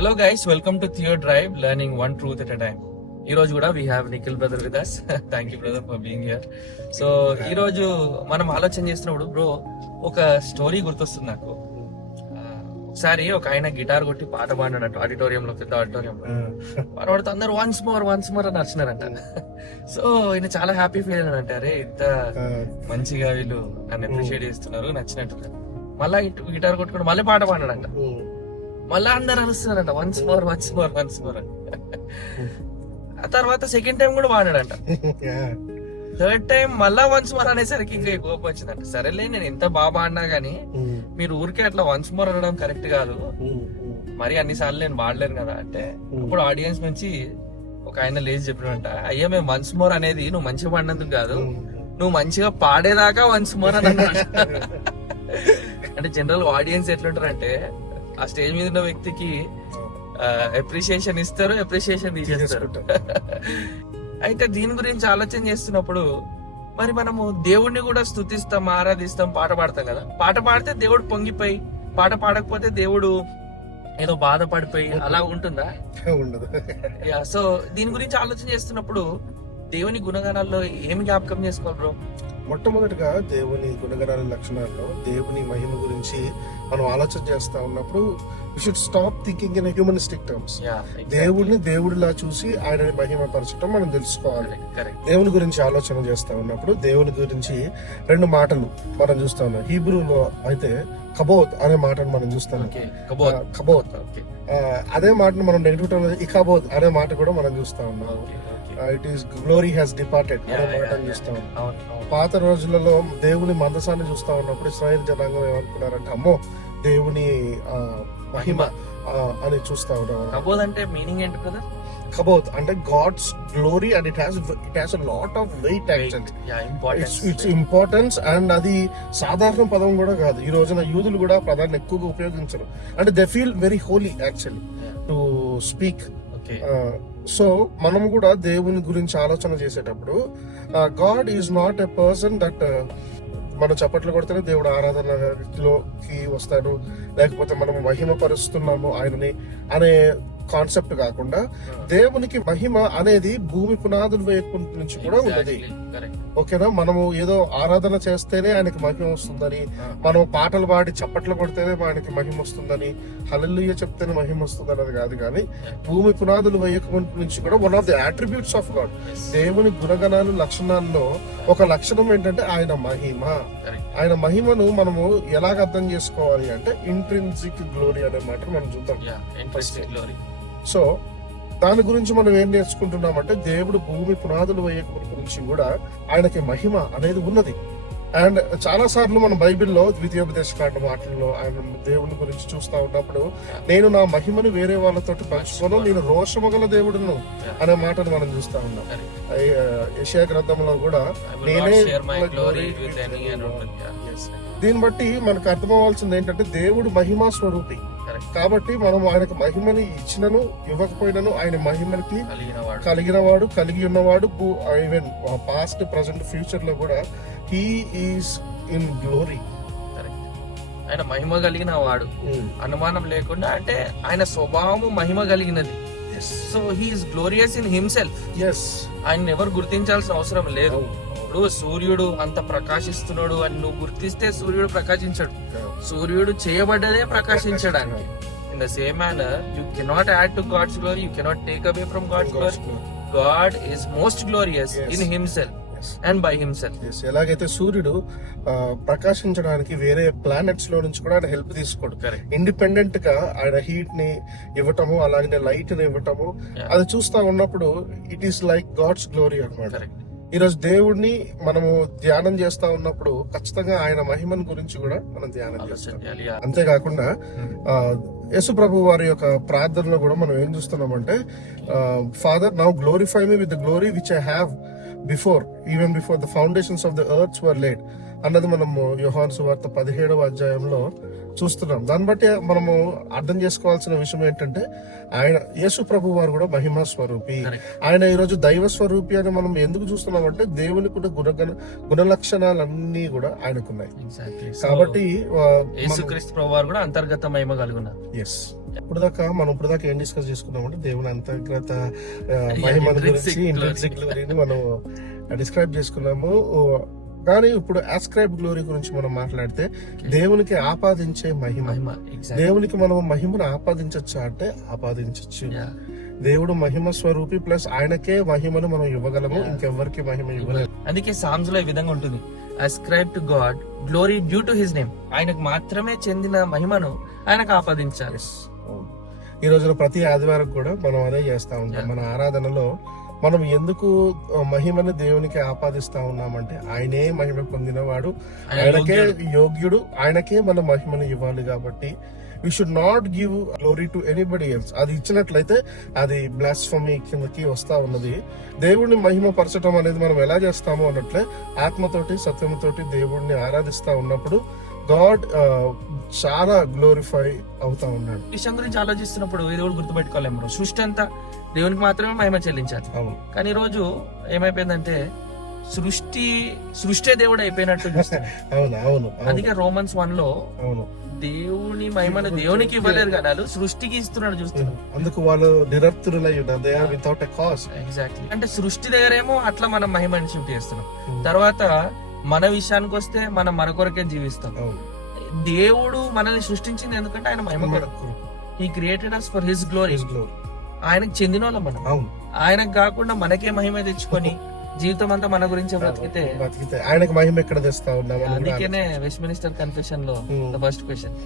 Hello guys, welcome to Theo Drive Learning one truth at a time. ఈ రోజు కూడా we have Nikhil brother with us. Thank you brother for being here. So ఈ రోజు మనం ఆలోచన చేస్తున్నప్పుడు బ్రో ఒక స్టోరీ గుర్తొస్తుంది నాకు. ఒకసారి ఒక ఆయన గిటార్ కొట్టి పాట పాడినట్టు ఆడిటోరియంలో, పెద్ద ఆడిటోరియంలో పాడబడితే అందరూ వన్స్ మోర్ అని నచ్చినారంట. సో ఈయన చాలా హ్యాపీ ఫీల్ అయినారంట, అరే ఇంత మంచిగా వీళ్ళు నన్ను అప్రిషియేట్ చేస్తున్నారు, నచ్చినట్టు. మళ్ళా గిటార్ కొట్టుకుని మళ్ళీ పాట పాడాడంట. మళ్ళా అందరు అరుస్తున్నారంట వన్స్ మోర్ అని. ఆ తర్వాత సెకండ్ టైం కూడా పాడాడంట. థర్డ్ టైం మళ్ళా వన్స్ మోర్ అనేసరికి ఇంకా కోపం వచ్చిందంట. సరేలే, నేను ఎంత బాగా పాడినా గానీ మీరు ఊరికే అట్లా వన్స్ మోర్ అనడం కరెక్ట్ కాదు, మరి అన్నిసార్లు నేను పాడలేను కదా అంటే. అప్పుడు ఆడియన్స్ నుంచి ఒక ఆయన లేచి చెప్పినంట, అయ్యా మేము వన్స్ మోర్ అనేది నువ్వు మంచిగా పాడినందుకు కాదు, నువ్వు మంచిగా పాడేదాకా వన్స్ మోర్ అని అన్నాడు. అంటే జనరల్ ఆడియన్స్ ఎట్లుంటారంటే, ఆ స్టేజ్ మీద ఉన్న వ్యక్తికి అప్రిషియేషన్ ఇస్తారు, అప్రిషియేషన్ తీసేస్తారు. అయితే దీని గురించి ఆలోచన చేస్తున్నప్పుడు మరి మనము దేవుడిని కూడా స్తుతిస్తాం, ఆరాధిస్తాం, పాట పాడతాం కదా. పాట పాడితే దేవుడు పొంగిపోయి, పాట పాడకపోతే దేవుడు ఏదో బాధపడిపోయి అలా ఉంటుందా? ఉండదు. సో దీని గురించి ఆలోచన చేస్తున్నప్పుడు దేవుని గుణగణాల్లో ఏమి జ్ఞాపకం చేసుకోవాలి బ్రో? మొట్టమొదటిగా దేవుని గుణగణాల లక్షణాల్లో దేవుని మహిమ గురించి మనం ఆలోచన చేస్తా ఉన్నప్పుడు we should stop thinking in humanistic terms. దేవుడిని దేవుడిలా చూసి ఆయనని మహిమపరచడం మనం తెలుసుకోవాలి. దేవుని గురించి ఆలోచన చేస్తా ఉన్నప్పుడు దేవుని గురించి రెండు మాటలు మనం చూస్తా ఉన్నాం. హీబ్రూలో అయితే కబోత్ అనే మాటను మనం చూస్తాం. కబోత్ అదే మాటను మనం నెగిటివ్ టర్మ్ ఇకబోత్ అనే మాట కూడా మనం చూస్తా ఉన్నాం. It is glory has departed అనే మాటను చూస్తా ఉన్నాం. పాత రోజులలో దేవుని మందసాన్ని చూస్తా ఉన్నప్పుడు ఇశ్రాయేల్ జనాంగం ఏమనుకున్నారంటే, అమ్మో దేవుని మహిమ అని చూస్తా ఉన్నాం. కబోత్ అంటే మీనింగ్ ఏంటి కదా? కబోత్ అంటే God's glory and it has a lot of weight actually. It's importance. And అది సాధారణ పదం కూడా కాదు. ఈ రోజున యూదులు కూడా పదాన్ని ఎక్కువగా ఉపయోగించరు. అంటే they feel very holy actually to speak. So మనం కూడా దేవుని గురించి ఆలోచన చేసేటప్పుడు God is not a person that మనం చప్పట్లు కొడితేనే దేవుడు ఆరాధనలోకి వస్తాడు, లేకపోతే మనం మహిమ పరుస్తున్నాము ఆయనని అనే కాన్సెప్ట్ కాకుండా, దేవునికి మహిమ అనేది భూమి పునాదులు వేయకుండా నుంచి కూడా ఉన్నది. ఓకేనా? మనము ఏదో ఆరాధన చేస్తేనే ఆయనకి మహిమ వస్తుందని, మనం పాటలు పాడి చప్పట్లు కొడితేనే ఆయనకి మహిమ వస్తుందని, హల్లెలూయా చెప్తేనే మహిమ వస్తుంది అన్నది కాదు. కానీ భూమి పునాదులు వేయకుండా నుంచి కూడా one of the attributes of God, దేవుని గుణగణాలు లక్షణాల్లో ఒక లక్షణం ఏంటంటే ఆయన మహిమ. ఆయన మహిమను మనము ఎలాగ అర్థం చేసుకోవాలి అంటే ఇంట్రిన్సిక్ గ్లోరీ అనే మాట మనం చూద్దాం. సో దాని గురించి మనం ఏం నేర్చుకుంటున్నామంటే, దేవుడు భూమి పునాదులు వేయక గురించి కూడా ఆయనకి మహిమ అనేది ఉన్నది. అండ్ చాలా సార్లు మనం బైబిల్లో ద్వితీయోపదేశకాండ మాటల్లో ఆయన దేవుని గురించి చూస్తా ఉన్నప్పుడు, నేను నా మహిమను వేరే వాళ్ళతో పంచుకోను, నేను రోషమగల దేవుడును అనే మాటను మనం చూస్తా ఉన్నాం. యెషయా గ్రంథంలో కూడా నేనే. దీన్ని బట్టి మనకు అర్థమవలసింది ఏంటంటే, దేవుడు మహిమా స్వరూపి కాబట్టి మనం ఆయనకు మహిమని ఇచ్చినను ఇవ్వకపోయినను ఆయన మహిమకి కలిగి ఉన్నవాడు. ఈవెన్ పాస్ట్, ప్రజెంట్, ఫ్యూచర్ లో కూడా హీ ఈస్ ఇన్ గ్లోరీ. ఆయన మహిమ కలిగిన వాడు, అనుమానం లేకుండా. అంటే ఆయన స్వభావము మహిమ కలిగినది. So he is glorious in himself. ఆయన ఎవరు గుర్తించాల్సిన అవసరం లేదు. ఇప్పుడు సూర్యుడు అంత ప్రకాశిస్తున్నాడు అని నువ్వు గుర్తిస్తే సూర్యుడు ప్రకాశించడు. సూర్యుడు చేయబడ్డదే ప్రకాశించడానికి. In the same manner you cannot add to God's glory, you cannot take away from God's glory. God is most glorious in himself and by himself. ఎలాగైతే సూర్యుడు ప్రకాశించడానికి వేరే ప్లానెట్స్ లో నుంచి కూడా ఆయన హెల్ప్ తీసుకోడు, ఇండిపెండెంట్ గా ఆయన హీట్ ని ఇవ్వటము, అలాగే లైట్ ని ఇవ్వటము, అది చూస్తా ఉన్నప్పుడు it is like God's glory అన్నమాట. ఈరోజు దేవుడిని మనము ధ్యానం చేస్తా ఉన్నప్పుడు ఖచ్చితంగా ఆయన మహిమను గురించి కూడా మనం ధ్యానం చేస్తాం. అంతేకాకుండా యేసు ప్రభు వారి యొక్క ప్రార్థనలో కూడా మనం ఏం చూస్తున్నామంటే, father now glorify me with the glory which I have even before the foundations of the earth's were laid అన్నది మనము యోహాను సువార్త 17వ అధ్యాయంలో చూస్తున్నాం. దాన్ని బట్టి మనము అర్థం చేసుకోవాల్సిన విషయం ఏంటంటే, ఆయన యేసు ప్రభు వారు కూడా మహిమా స్వరూపి. ఆయన ఈరోజు దైవ స్వరూపి అని మనం ఎందుకు చూస్తున్నాం అంటే, దేవునికి కూడా గుణ లక్షణాలన్నీ కూడా ఆయనకున్నాయి. కాబట్టి యేసుక్రీస్తు ప్రభు వారు కూడా అంతర్గత మహిమ కలిగి ఉన్నారు. ఇప్పుడు దాకా ఏం డిస్కస్ చేసుకున్నామంటే దేవుని అంతర్గత మహిమ గురించి, ఇంట్రిన్సిక్ గ్లోరీని మనం డిస్క్రైబ్ చేసుకున్నాము. కానీ ఇప్పుడు అస్క్రైబ్ గ్లోరీ గురించి మనం మాట్లాడితే దేవునికి ఆపాదించే మహిమ. దేవునికి మనం మహిమను ఆపాదించచ్చా అంటే ఆపాదించచ్చు. దేవుడు మహిమ స్వరూపి, ప్లస్ ఆయనకే మహిమను మనం ఇవ్వగలము, ఇంకెవ్వరికి మహిమ ఇవ్వలేము. అందుకే సామ్స్ లో ఈ విధంగా ఉంటుంది, ascribe to God glory due to his name. ఆయనకు మాత్రమే చెందిన మహిమను ఆయనకు ఆపాదించాలి. ఈ రోజున ప్రతి ఆదివారం కూడా మనం అదే చేస్తా ఉంటాం. మన ఆరాధనలో మనం ఎందుకు మహిమను దేవునికి ఆపాదిస్తా ఉన్నామంటే ఆయనే మహిమ పొందినవాడు, ఆయనకే యోగ్యుడు, ఆయనకే మనం మహిమను ఇవ్వాలి. కాబట్టి we should not give glory to anybody else. అది ఇచ్చినట్లయితే అది బ్లాస్ఫమీ కిందకి వస్తా ఉన్నది. దేవుడిని మహిమ పరచడం అనేది మనం ఎలా చేస్తాము అన్నట్లే ఆత్మతోటి సత్యముతోటి దేవుడిని ఆరాధిస్తా ఉన్నప్పుడు గాడ్ చాలా గ్లోరిఫై అవుతా ఉన్నాడు. విషయం గురించి ఆలోచిస్తున్నప్పుడు ఇది కూడా గుర్తుపెట్టుకోలేము, సృష్టి అంతా దేవునికి మాత్రమే మహిమ చెల్లించాలి. కానీ ఈ రోజు ఏమైపోయిందంటే సృష్టి దేవుడు అయిపోయినట్టు అవును. అందుకే రోమన్స్ 1 లో దేవుని మహిమను దేవునికి ఇవ్వలేరు కదా, సృష్టికి ఇస్తున్నాడు చూస్తున్నాడు. అందుకు వాళ్ళు నిరర్థులై ఉన్నారు, they are without a cause. Exactly. అంటే సృష్టి దగ్గరేమో అట్లా మనం మహిమని షిఫ్ట్ చేస్తున్నాం. తర్వాత మన విషయానికి వస్తే మనం మన కొరకే జీవిస్తాం. దేవుడు మనల్ని సృష్టించింది ఎందుకంటే ఆయన మహిమ కొరకు. He created us for his glory. ఆయనకు చెందిన వాళ్ళం మనం. ఆయనకు కాకుండా మనకే మహిమ తెచ్చుకొని జీవితం అంతా మన గురించి బ్రతికితే ఆయనకు మహిమ ఎక్కడ తెస్తా ఉన్నాం. అందుకనే వెస్ట్ మినిస్టర్ కన్ఫెషన్ లో the first question,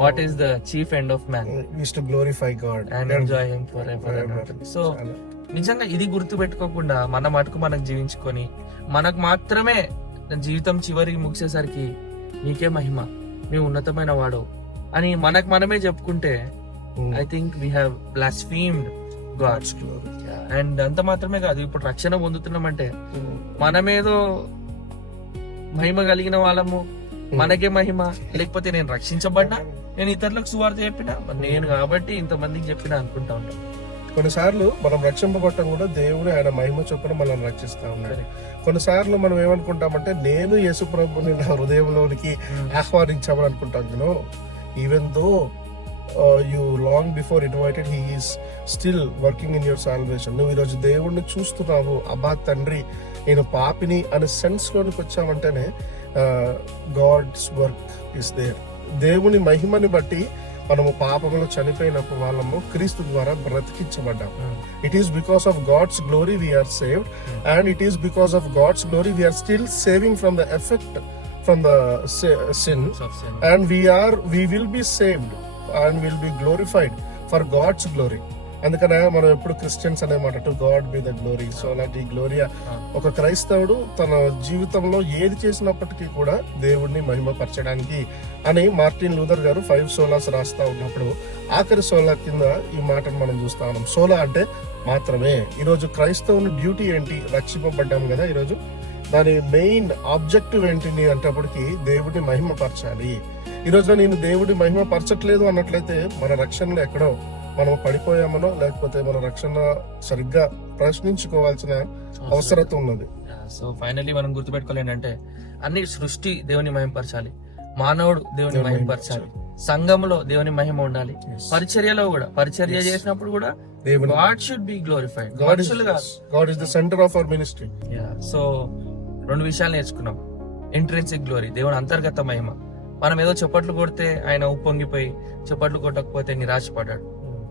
what is the chief end of man? Is to glorify God and enjoy him for ever. So నిజంగా ఇది గుర్తు పెట్టుకోకుండా మన మటుకు మనకు జీవించుకొని మనకు మాత్రమే జీవితం చివరి ముగిసేసరికి నీకే మహిమ, మేము ఉన్నతమైన వాడు అని మనకు మనమే చెప్పుకుంటే I think we have blasphemed God's glory. And అంత మాత్రమే కాదు, ఇప్పుడు రక్షణ పొందుతున్నామంటే మనమేదో మహిమ కలిగిన వాళ్ళము, మనకే మహిమ. లేకపోతే నేను రక్షించబడ్డా, నేను ఇతరులకు సువార్త చెప్పినా, నేను కాబట్టి ఇంతమందికి చెప్పినా అనుకుంటా ఉంటాం. కొన్నిసార్లు మనం రక్షింపబడటం కూడా దేవుడు ఆయన మహిమ చొప్పున మనల్ని రక్షిస్తా ఉన్నాడు. కొన్నిసార్లు మనం ఏమనుకుంటామంటే నేను యేసు ప్రభుని నా హృదయంలోనికి ఆహ్వానించామని అనుకుంటాం. Even though you long before invited, he is still working in your salvation. నువ్వు ఈరోజు దేవుడిని చూస్తున్నావు, అబ్బా తండ్రి నేను పాపిని అనే సెన్స్ లోనికి వచ్చామంటేనే గాడ్స్ వర్క్ ఇస్ దేర్. దేవుని మహిమని బట్టి మనము పాపంలో చనిపోయినప్పుడు వాళ్ళము క్రీస్తు ద్వారా బ్రతికించబడ్డాం. It is because of God's glory we are saved, and it is because of God's glory we are still saving from the effect from the sin, and we will be saved and will be glorified for God's glory. అందుకనే మనం ఎప్పుడు Christians అనేమాట to God be the glory. So అలాంటి గ్లోరియా ఒక క్రైస్తవుడు తన జీవితంలో ఏది చేసినప్పటికీ కూడా దేవుడిని మహిమపరచడానికి అని మార్టిన్ లూథర్ గారు 5 సోలాస్ రాస్తా ఉన్నప్పుడు ఆఖరి సోలా కింద ఈ మాటను మనం చూస్తా ఉన్నాం. సోలా అంటే మాత్రమే. ఈరోజు క్రైస్తవుని డ్యూటీ ఏంటి? రక్షింపబడ్డాం కదా, ఈరోజు దాని మెయిన్ ఆబ్జెక్టివ్ ఏంటి అంటప్పటికి దేవుడిని మహిమపరచాలి. ఈ రోజున నేను దేవుడి మహిమ పరచట్లేదు అన్నట్లయితే మన రక్షణలో ఎక్కడో మనం పడిపోయామనో, లేకపోతే మన రక్షణ సరిగ్గా ప్రశ్నించుకోవాల్సిన అవసరత ఉన్నది. సో ఫైనల్లీ మనం గుర్తుపెట్టుకోలేంటే అన్ని సృష్టి దేవుని మహిమపరచాలి, మానవుడు దేవుని మహిమపరచాలి, సంఘంలో దేవుని మహిమ ఉండాలి, పరిచర్యలో కూడా పరిచర్య చేసినప్పుడు కూడా God should be glorified. God is the centre of our ministry. So 2 విషయాలు నేర్చుకున్నాం. ఇంట్రిన్సిక్ గ్లోరీ, దేవుని అంతర్గత మహిమ. మనం ఏదో చప్పట్లు కొడితే ఆయన ఉప్పొంగిపోయి, చప్పట్లు కొట్టకపోతే నిరాశపడ్డాడు.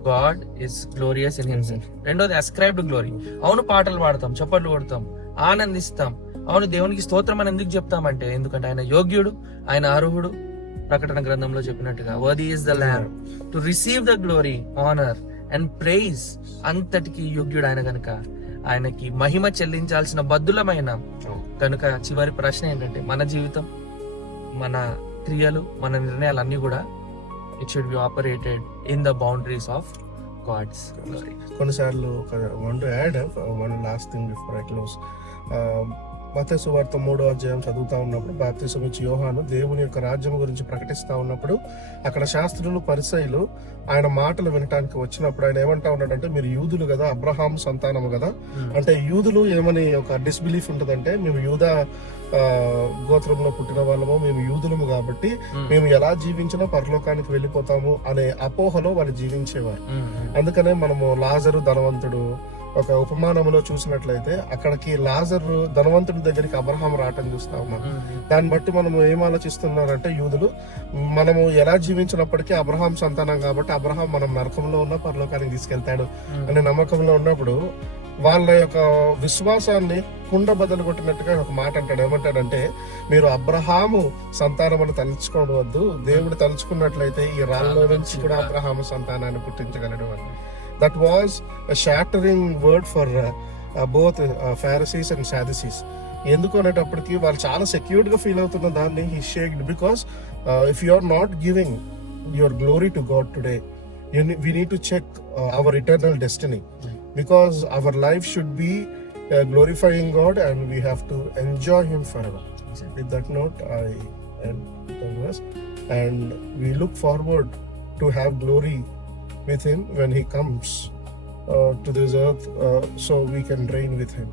God is glorious in himself. రెండోది అస్క్రైబ్డ్ గ్లోరీ. అవును, పాటలు పాడతాం, చప్పట్లు కొడతాం, ఆనందిస్తాం. అవును, దేవునికి స్తోత్రం అని ఎందుకు చెప్తామంటే ఎందుకంటే ఆయన యోగ్యుడు, ఆయన అర్హుడు. ప్రకటన గ్రంథంలో చెప్పినట్టుగా worthy is the lamb to receive the glory, honour and praise. అంతటికి యోగ్యుడు ఆయన కనుక ఆయనకి మహిమ చెల్లించాల్సిన బద్దులమైన కనుక చివరి ప్రశ్న ఏంటంటే మన జీవితం, మన క్రియలు, మన నిర్ణయాలు అన్ని కూడా it should be operated in the boundaries of God's glory. కొన్నిసార్లు want to add one last thing before I close. మత్తయి సువార్త 3వ అధ్యాయం చదువుతా ఉన్నప్పుడు బాప్తిసం ఇచ్చి యోహాను దేవుని యొక్క రాజ్యం గురించి ప్రకటిస్తా ఉన్నప్పుడు అక్కడ శాస్త్రులు పరిసయ్యులు ఆయన మాటలు వినటానికి వచ్చినప్పుడు ఆయన ఏమంటా ఉన్నాడంటే, మీరు యూదులు కదా, అబ్రహాం సంతానము కదా. అంటే యూదులు ఏమని ఒక డిస్బిలీఫ్ ఉంటుందంటే, మేము యూదా గోత్రంలో పుట్టిన వాళ్ళము, మేము యూదులము కాబట్టి మేము ఎలా జీవించినా పరలోకానికి వెళ్ళిపోతాము అనే అపోహలో వాళ్ళు జీవించేవారు. అందుకనే మనము లాజరు ధనవంతుడు ఒక ఉపమానంలో చూసినట్లయితే అక్కడికి లాజరు ధనవంతుడి దగ్గరికి అబ్రహాం రావటం చూస్తా ఉన్నాం. దాన్ని బట్టి మనము ఏం ఆలోచిస్తున్నారంటే, యూదులు మనము ఎలా జీవించినప్పటికీ అబ్రహాం సంతానం కాబట్టి అబ్రహాం మనం నరకంలో ఉన్న పరలోకానికి తీసుకెళ్తాడు అనే నమ్మకంలో ఉన్నప్పుడు వాళ్ళ యొక్క విశ్వాసాన్ని కుండ బద్దలు కొట్టినట్టుగా ఒక మాట అంటాడు. ఏమంటాడంటే, మీరు అబ్రహాము సంతానం అని తలుచుకోవద్దు, దేవుడు తలుచుకున్నట్లయితే ఈ రాళ్ళలో నుంచి కూడా అబ్రహాము సంతానాన్ని పుట్టించగలడు అని. That was a shattering word for both Pharisees and Sadducees. ఎందుకు అనేటప్పటికి వాళ్ళు చాలా సెక్యూర్డ్ గా ఫీల్ అవుతున్న దాన్ని he shaked because if you are not giving your glory to God today, we need to check our eternal destiny, because our life should be glorifying God and we have to enjoy Him forever. With that note, I end the verse and we look forward to have glory with Him when He comes to this earth, so we can reign with Him.